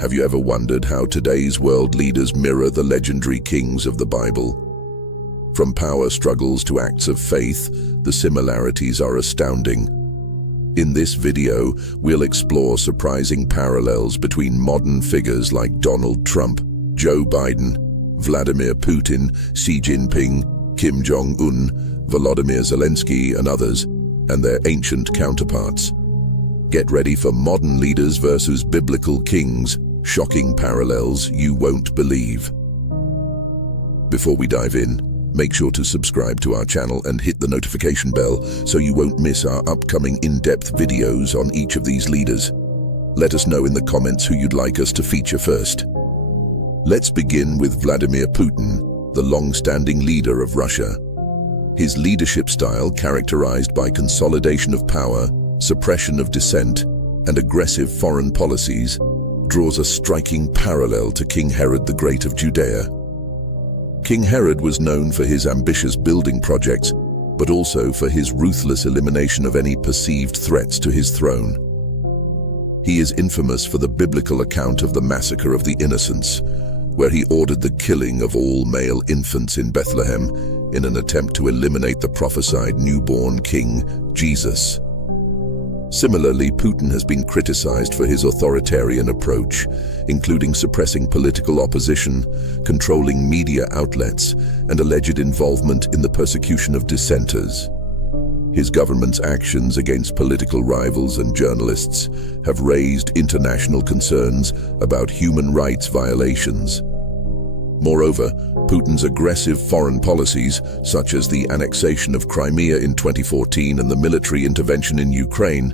Have you ever wondered how today's world leaders mirror the legendary kings of the Bible? From power struggles to acts of faith, the similarities are astounding. In this video, we'll explore surprising parallels between modern figures like Donald Trump, Joe Biden, Vladimir Putin, Xi Jinping, Kim Jong Un, Volodymyr Zelensky, and others, and their ancient counterparts. Get ready for modern leaders versus biblical kings, shocking parallels you won't believe. Before we dive in, make sure to subscribe to our channel and hit the notification bell so you won't miss our upcoming in-depth videos on each of these leaders. Let us know in the comments who you'd like us to feature first. Let's begin with Vladimir Putin, the long-standing leader of Russia. His leadership style, characterized by consolidation of power, suppression of dissent, and aggressive foreign policies, draws a striking parallel to King Herod the Great of Judea. King Herod was known for his ambitious building projects, but also for his ruthless elimination of any perceived threats to his throne. He is infamous for the biblical account of the massacre of the innocents, where he ordered the killing of all male infants in Bethlehem in an attempt to eliminate the prophesied newborn king, Jesus. Similarly, Putin has been criticized for his authoritarian approach, including suppressing political opposition, controlling media outlets, and alleged involvement in the persecution of dissenters. His government's actions against political rivals and journalists have raised international concerns about human rights violations. Moreover, Putin's aggressive foreign policies, such as the annexation of Crimea in 2014 and the military intervention in Ukraine,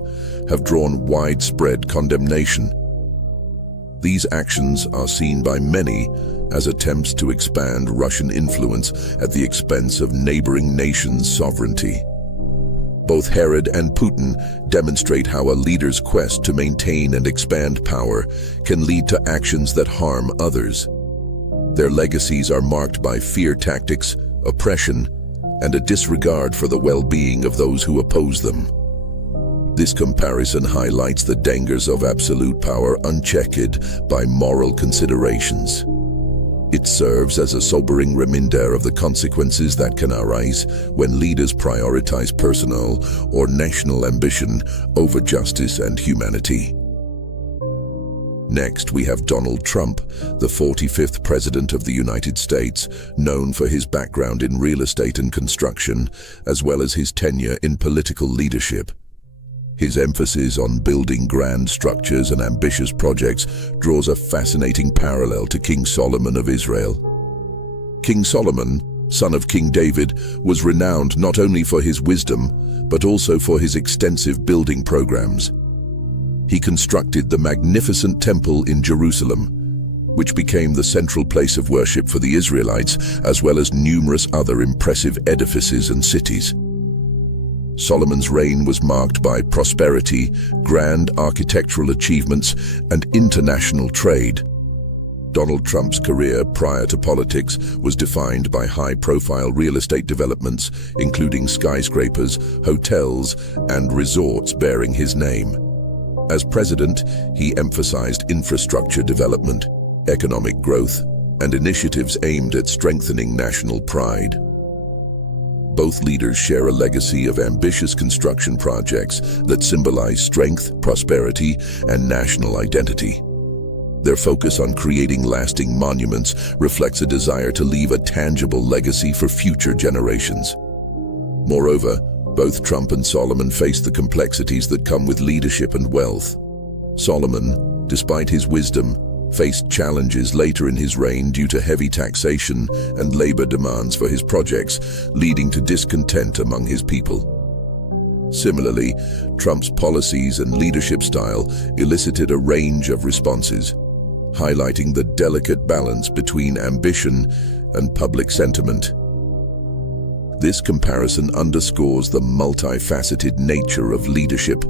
have drawn widespread condemnation. These actions are seen by many as attempts to expand Russian influence at the expense of neighboring nations' sovereignty. Both Herod and Putin demonstrate how a leader's quest to maintain and expand power can lead to actions that harm others. Their legacies are marked by fear tactics, oppression, and a disregard for the well-being of those who oppose them. This comparison highlights the dangers of absolute power unchecked by moral considerations. It serves as a sobering reminder of the consequences that can arise when leaders prioritize personal or national ambition over justice and humanity. Next, we have Donald Trump, the 45th President of the United States, known for his background in real estate and construction, as well as his tenure in political leadership. His emphasis on building grand structures and ambitious projects draws a fascinating parallel to King Solomon of Israel. King Solomon, son of King David, was renowned not only for his wisdom, but also for his extensive building programs. He constructed the magnificent temple in Jerusalem, which became the central place of worship for the Israelites, as well as numerous other impressive edifices and cities. Solomon's reign was marked by prosperity, grand architectural achievements, and international trade. Donald Trump's career prior to politics was defined by high-profile real estate developments, including skyscrapers, hotels, and resorts bearing his name. As president, he emphasized infrastructure development, economic growth, and initiatives aimed at strengthening national pride. Both leaders share a legacy of ambitious construction projects that symbolize strength, prosperity, and national identity. Their focus on creating lasting monuments reflects a desire to leave a tangible legacy for future generations. Moreover, both Trump and Solomon faced the complexities that come with leadership and wealth. Solomon, despite his wisdom, faced challenges later in his reign due to heavy taxation and labor demands for his projects, leading to discontent among his people. Similarly, Trump's policies and leadership style elicited a range of responses, highlighting the delicate balance between ambition and public sentiment. This comparison underscores the multifaceted nature of leadership,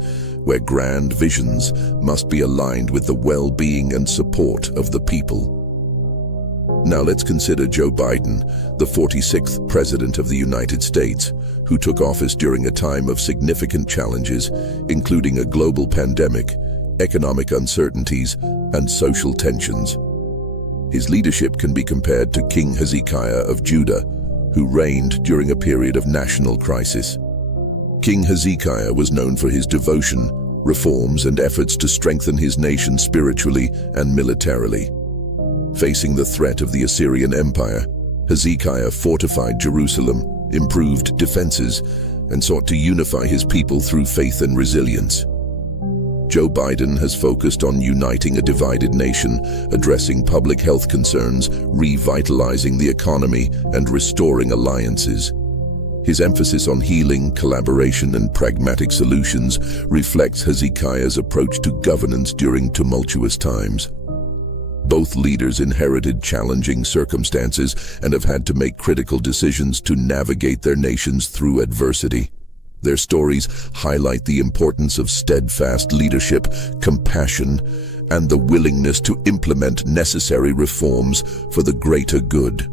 where grand visions must be aligned with the well-being and support of the people. Now let's consider Joe Biden, the 46th President of the United States, who took office during a time of significant challenges, including a global pandemic, economic uncertainties, and social tensions. His leadership can be compared to King Hezekiah of Judah, who reigned during a period of national crisis. King Hezekiah was known for his devotion, reforms, and efforts to strengthen his nation spiritually and militarily. Facing the threat of the Assyrian Empire, Hezekiah fortified Jerusalem, improved defenses, and sought to unify his people through faith and resilience. Joe Biden has focused on uniting a divided nation, addressing public health concerns, revitalizing the economy, and restoring alliances. His emphasis on healing, collaboration, and pragmatic solutions reflects Hezekiah's approach to governance during tumultuous times. Both leaders inherited challenging circumstances and have had to make critical decisions to navigate their nations through adversity. Their stories highlight the importance of steadfast leadership, compassion, and the willingness to implement necessary reforms for the greater good.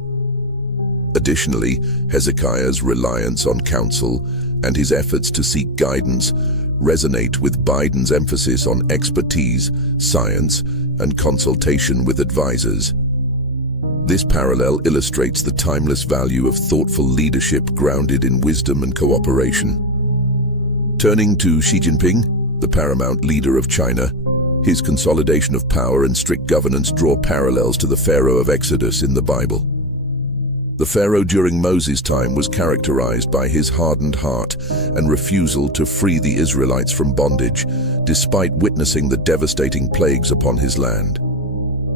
Additionally, Hezekiah's reliance on counsel and his efforts to seek guidance resonate with Biden's emphasis on expertise, science, and consultation with advisors. This parallel illustrates the timeless value of thoughtful leadership grounded in wisdom and cooperation. Turning to Xi Jinping, the paramount leader of China, his consolidation of power and strict governance draw parallels to the Pharaoh of Exodus in the Bible. The Pharaoh during Moses' time was characterized by his hardened heart and refusal to free the Israelites from bondage, despite witnessing the devastating plagues upon his land.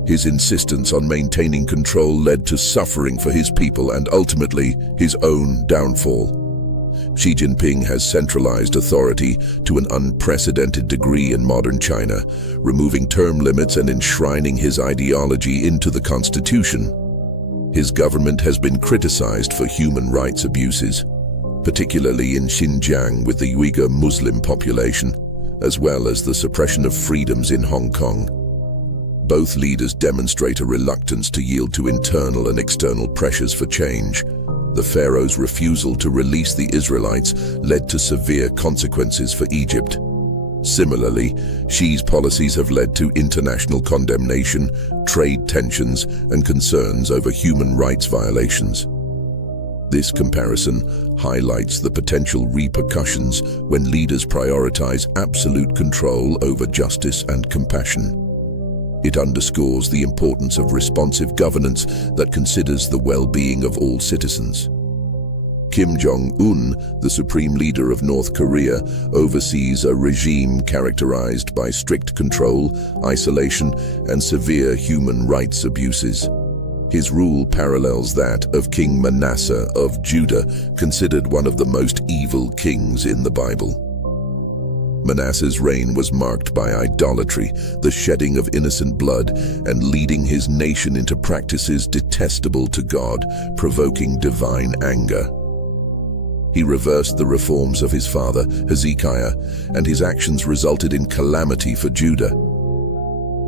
His insistence on maintaining control led to suffering for his people and ultimately his own downfall. Xi Jinping has centralized authority to an unprecedented degree in modern China, removing term limits and enshrining his ideology into the constitution. His government has been criticized for human rights abuses, particularly in Xinjiang with the Uyghur Muslim population, as well as the suppression of freedoms in Hong Kong. Both leaders demonstrate a reluctance to yield to internal and external pressures for change. The Pharaoh's refusal to release the Israelites led to severe consequences for Egypt. Similarly, Xi's policies have led to international condemnation, trade tensions, and concerns over human rights violations. This comparison highlights the potential repercussions when leaders prioritize absolute control over justice and compassion. It underscores the importance of responsive governance that considers the well-being of all citizens. Jong Un, the supreme leader of North Korea, oversees a regime characterized by strict control, isolation, and severe human rights abuses. His rule parallels that of King Manasseh of Judah, considered one of the most evil kings in the Bible. Manasseh's reign was marked by idolatry, the shedding of innocent blood, and leading his nation into practices detestable to God, provoking divine anger. He reversed the reforms of his father, Hezekiah, and his actions resulted in calamity for Judah.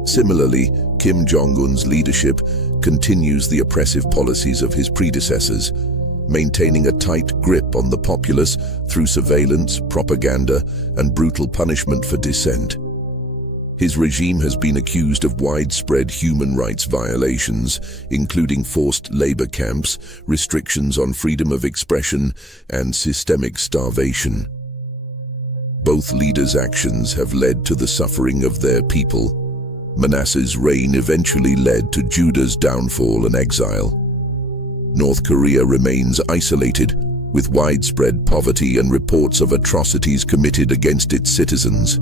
Similarly, Jong Un's leadership continues the oppressive policies of his predecessors, maintaining a tight grip on the populace through surveillance, propaganda, and brutal punishment for dissent. His regime has been accused of widespread human rights violations, including forced labor camps, restrictions on freedom of expression, and systemic starvation. Both leaders' actions have led to the suffering of their people. Manasseh's reign eventually led to Judah's downfall and exile. North Korea remains isolated, with widespread poverty and reports of atrocities committed against its citizens.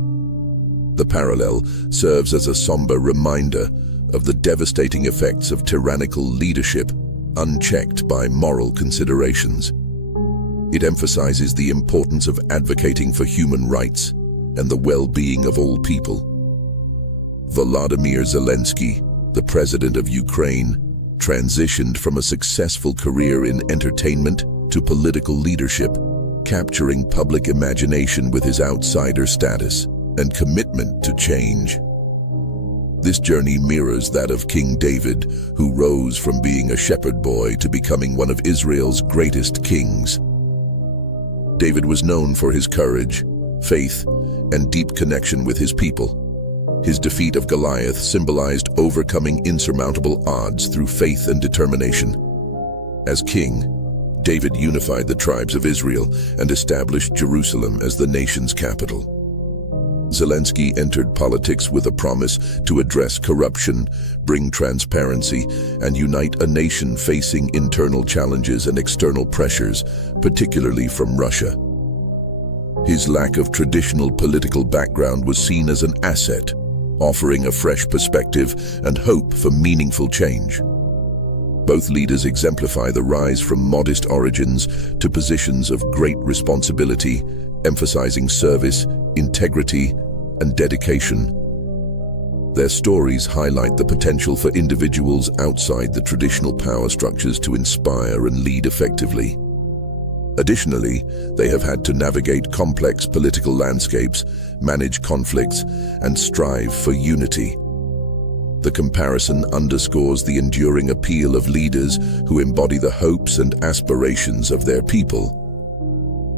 The parallel serves as a somber reminder of the devastating effects of tyrannical leadership, unchecked by moral considerations. It emphasizes the importance of advocating for human rights and the well-being of all people. Volodymyr Zelensky, the president of Ukraine, transitioned from a successful career in entertainment to political leadership, capturing public imagination with his outsider status and commitment to change. This journey mirrors that of King David, who rose from being a shepherd boy to becoming one of Israel's greatest kings. David was known for his courage, faith, and deep connection with his people. His defeat of Goliath symbolized overcoming insurmountable odds through faith and determination. As king, David unified the tribes of Israel and established Jerusalem as the nation's capital. Zelensky entered politics with a promise to address corruption, bring transparency, and unite a nation facing internal challenges and external pressures, particularly from Russia. His lack of traditional political background was seen as an asset, offering a fresh perspective and hope for meaningful change. Both leaders exemplify the rise from modest origins to positions of great responsibility, emphasizing service, integrity, and dedication. Their stories highlight the potential for individuals outside the traditional power structures to inspire and lead effectively. Additionally, they have had to navigate complex political landscapes, manage conflicts, and strive for unity. The comparison underscores the enduring appeal of leaders who embody the hopes and aspirations of their people.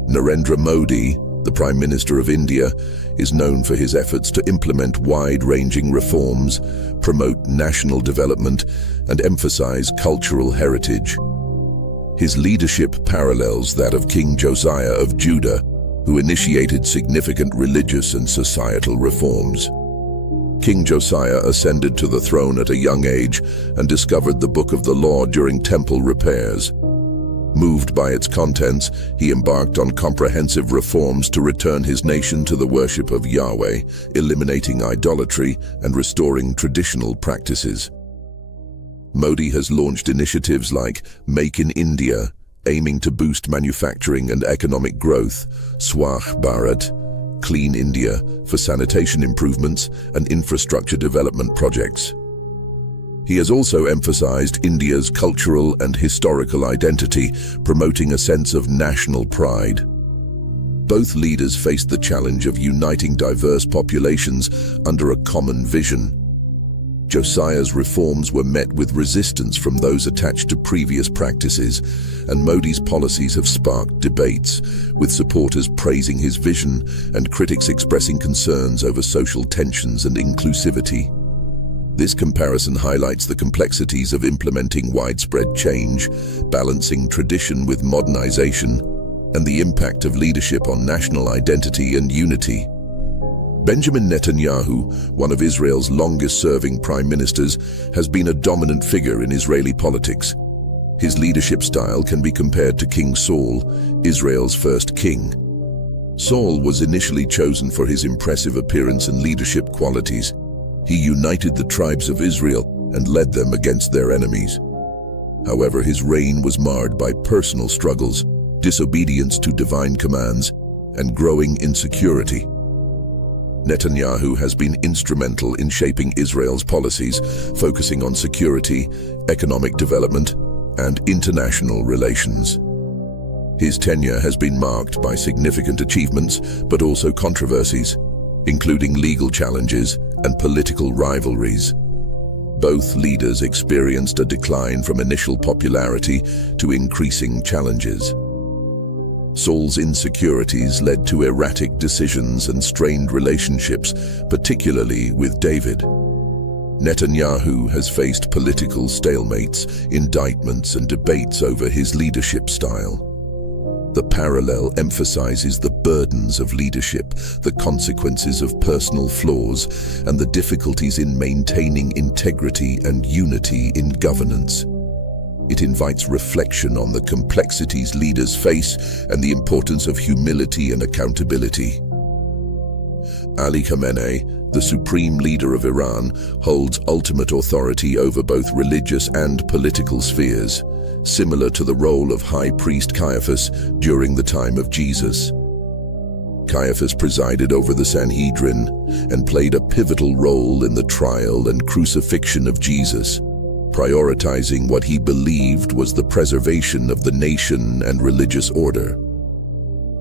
Narendra Modi, the Prime Minister of India, is known for his efforts to implement wide-ranging reforms, promote national development, and emphasize cultural heritage. His leadership parallels that of King Josiah of Judah, who initiated significant religious and societal reforms. King Josiah ascended to the throne at a young age and discovered the Book of the Law during temple repairs. Moved by its contents, he embarked on comprehensive reforms to return his nation to the worship of Yahweh, eliminating idolatry and restoring traditional practices. Modi has launched initiatives like Make in India, aiming to boost manufacturing and economic growth, Swachh Bharat, Clean India, for sanitation improvements and infrastructure development projects. He has also emphasized India's cultural and historical identity, promoting a sense of national pride. Both leaders faced the challenge of uniting diverse populations under a common vision. Josiah's reforms were met with resistance from those attached to previous practices, and Modi's policies have sparked debates, with supporters praising his vision and critics expressing concerns over social tensions and inclusivity. This comparison highlights the complexities of implementing widespread change, balancing tradition with modernization, and the impact of leadership on national identity and unity. Benjamin Netanyahu, one of Israel's longest-serving prime ministers, has been a dominant figure in Israeli politics. His leadership style can be compared to King Saul, Israel's first king. Saul was initially chosen for his impressive appearance and leadership qualities. He united the tribes of Israel and led them against their enemies. However, his reign was marred by personal struggles, disobedience to divine commands, and growing insecurity. Netanyahu has been instrumental in shaping Israel's policies, focusing on security, economic development, and international relations. His tenure has been marked by significant achievements, but also controversies, including legal challenges and political rivalries. Both leaders experienced a decline from initial popularity to increasing challenges. Saul's insecurities led to erratic decisions and strained relationships, particularly with David. Netanyahu has faced political stalemates, indictments, and debates over his leadership style. The parallel emphasizes the burdens of leadership, the consequences of personal flaws, and the difficulties in maintaining integrity and unity in governance. It invites reflection on the complexities leaders face and the importance of humility and accountability. Ali Khamenei, the supreme leader of Iran, holds ultimate authority over both religious and political spheres, similar to the role of High Priest Caiaphas during the time of Jesus. Caiaphas presided over the Sanhedrin and played a pivotal role in the trial and crucifixion of Jesus, prioritizing what he believed was the preservation of the nation and religious order.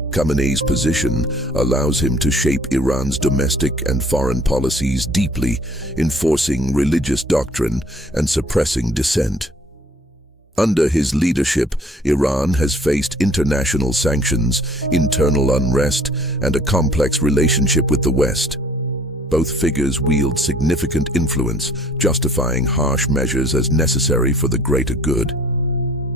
Khamenei's position allows him to shape Iran's domestic and foreign policies deeply, enforcing religious doctrine and suppressing dissent. Under his leadership, Iran has faced international sanctions, internal unrest, and a complex relationship with the West. Both figures wield significant influence, justifying harsh measures as necessary for the greater good.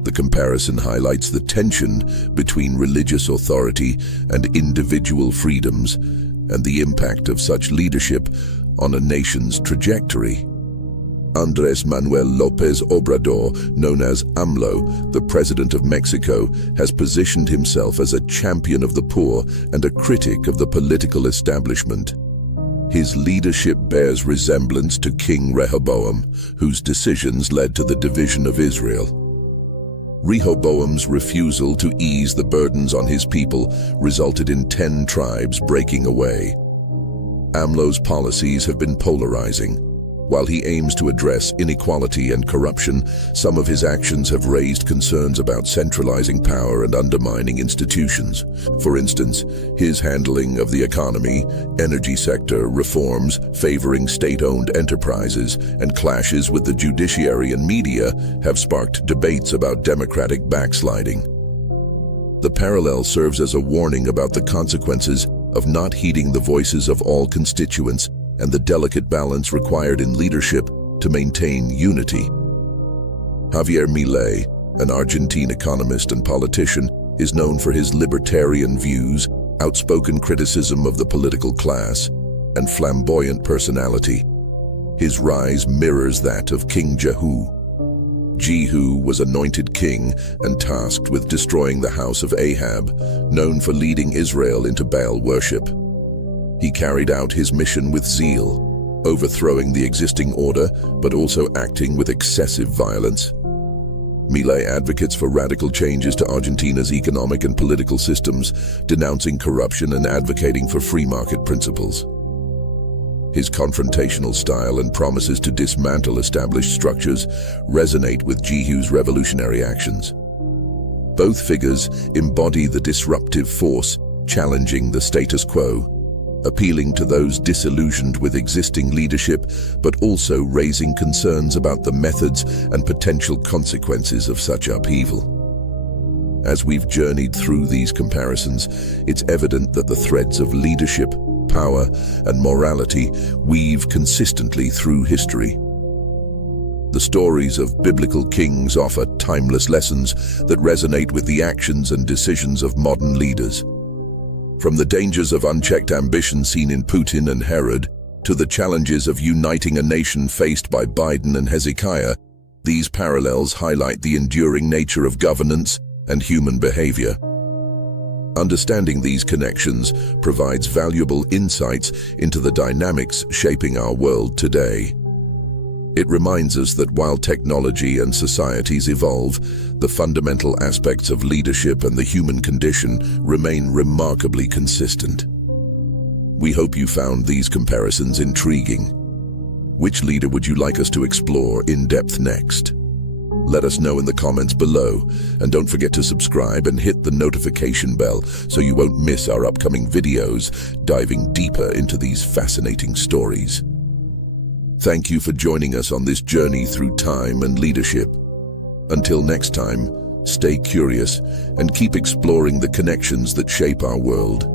The comparison highlights the tension between religious authority and individual freedoms, and the impact of such leadership on a nation's trajectory. Andrés Manuel López Obrador, known as AMLO, the President of Mexico, has positioned himself as a champion of the poor and a critic of the political establishment. His leadership bears resemblance to King Rehoboam, whose decisions led to the division of Israel. Rehoboam's refusal to ease the burdens on his people resulted in 10 tribes breaking away. AMLO's policies have been polarizing. While he aims to address inequality and corruption, some of his actions have raised concerns about centralizing power and undermining institutions. For instance, his handling of the economy, energy sector reforms favoring state-owned enterprises, and clashes with the judiciary and media have sparked debates about democratic backsliding. The parallel serves as a warning about the consequences of not heeding the voices of all constituents and the delicate balance required in leadership to maintain unity. Javier Milei, an Argentine economist and politician, is known for his libertarian views, outspoken criticism of the political class, and flamboyant personality. His rise mirrors that of King Jehu. Jehu was anointed king and tasked with destroying the house of Ahab, known for leading Israel into Baal worship. He carried out his mission with zeal, overthrowing the existing order, but also acting with excessive violence. Milei advocates for radical changes to Argentina's economic and political systems, denouncing corruption and advocating for free market principles. His confrontational style and promises to dismantle established structures resonate with Jehu's revolutionary actions. Both figures embody the disruptive force, challenging the status quo, appealing to those disillusioned with existing leadership, but also raising concerns about the methods and potential consequences of such upheaval. As we've journeyed through these comparisons, it's evident that the threads of leadership, power, and morality weave consistently through history. The stories of biblical kings offer timeless lessons that resonate with the actions and decisions of modern leaders. From the dangers of unchecked ambition seen in Putin and Herod, to the challenges of uniting a nation faced by Biden and Hezekiah, these parallels highlight the enduring nature of governance and human behavior. Understanding these connections provides valuable insights into the dynamics shaping our world today. It reminds us that while technology and societies evolve, the fundamental aspects of leadership and the human condition remain remarkably consistent. We hope you found these comparisons intriguing. Which leader would you like us to explore in depth next? Let us know in the comments below, and don't forget to subscribe and hit the notification bell so you won't miss our upcoming videos diving deeper into these fascinating stories. Thank you for joining us on this journey through time and leadership. Until next time, stay curious and keep exploring the connections that shape our world.